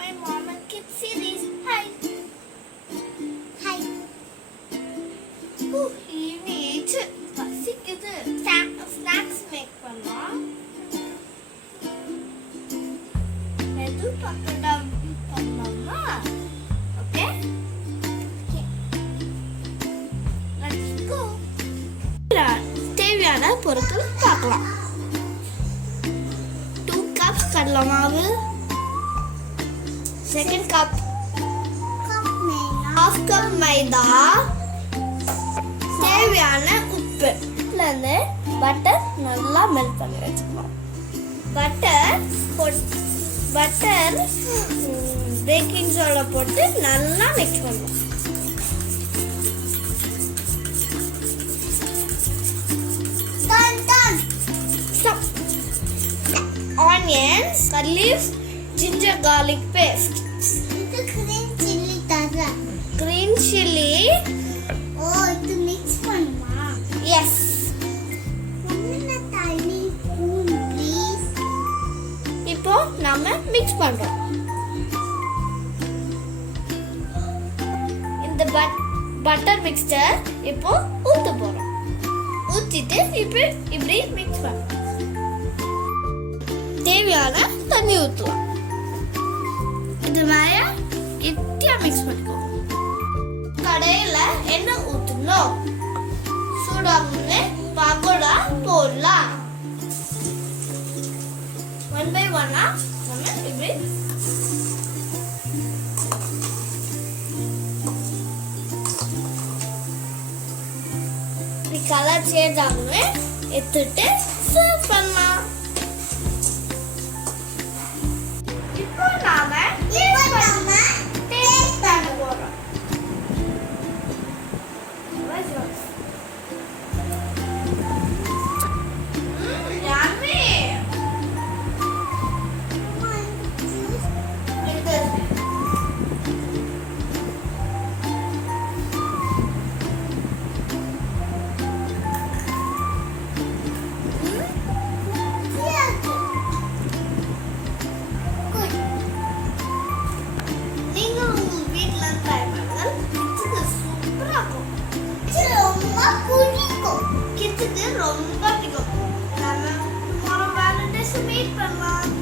my mom and kids series. Hi. Hi. Eat. பசிக்குது. Snacks make பண்ணலாம். மெது பக்கோடா பண்ணலாமா? Okay? Okay. Let's go. தேவையான பொருட்கள் பார்க்கலாம். 2 cups கடலை மாவு, second cup half cup மைதா, தேவையான உப்பு, பட்டர் நல்லா மெல்ட் பண்ணி வச்சுக்கணும். பட்டர் பேக்கிங் சோடா போட்டு நல்லா மிக்ஸ் பண்ணணும். Onions, curry leaves, ginger garlic paste. Green chili. Oh, to mix பண்ணுமா? Yes. ஒண்ணு tiny spoon please. இப்போ நாம mix பண்றோம். இந்த பட்டர் மிக்ஸ்சர் இப்போ ஊத்த போறோம். ஊத்திட்டு இப்போ இப்படி mix பண்ணணும். தேவையான தண்ணி ஊற்றலாம். இது மேல கெட்டியா மிக்ஸ் பண்ணிக்கோ. கடையில எண்ணெய் ஊற்றணும். சூடாகுன்னு பக்கோடா போடலாம். 1 by 1 நம்ம இப்படி கலர் சேஞ்ச் ஆகுன்னு எடுத்துட்டு சர்வ் பண்ணலாம். இப்போ நாம டேஸ்ட் பண்ண போறோம். Yummy. ரொம்ப பிடிக்கும். நம்ம tomorrow Valentine's மீட் பண்ணலாம்.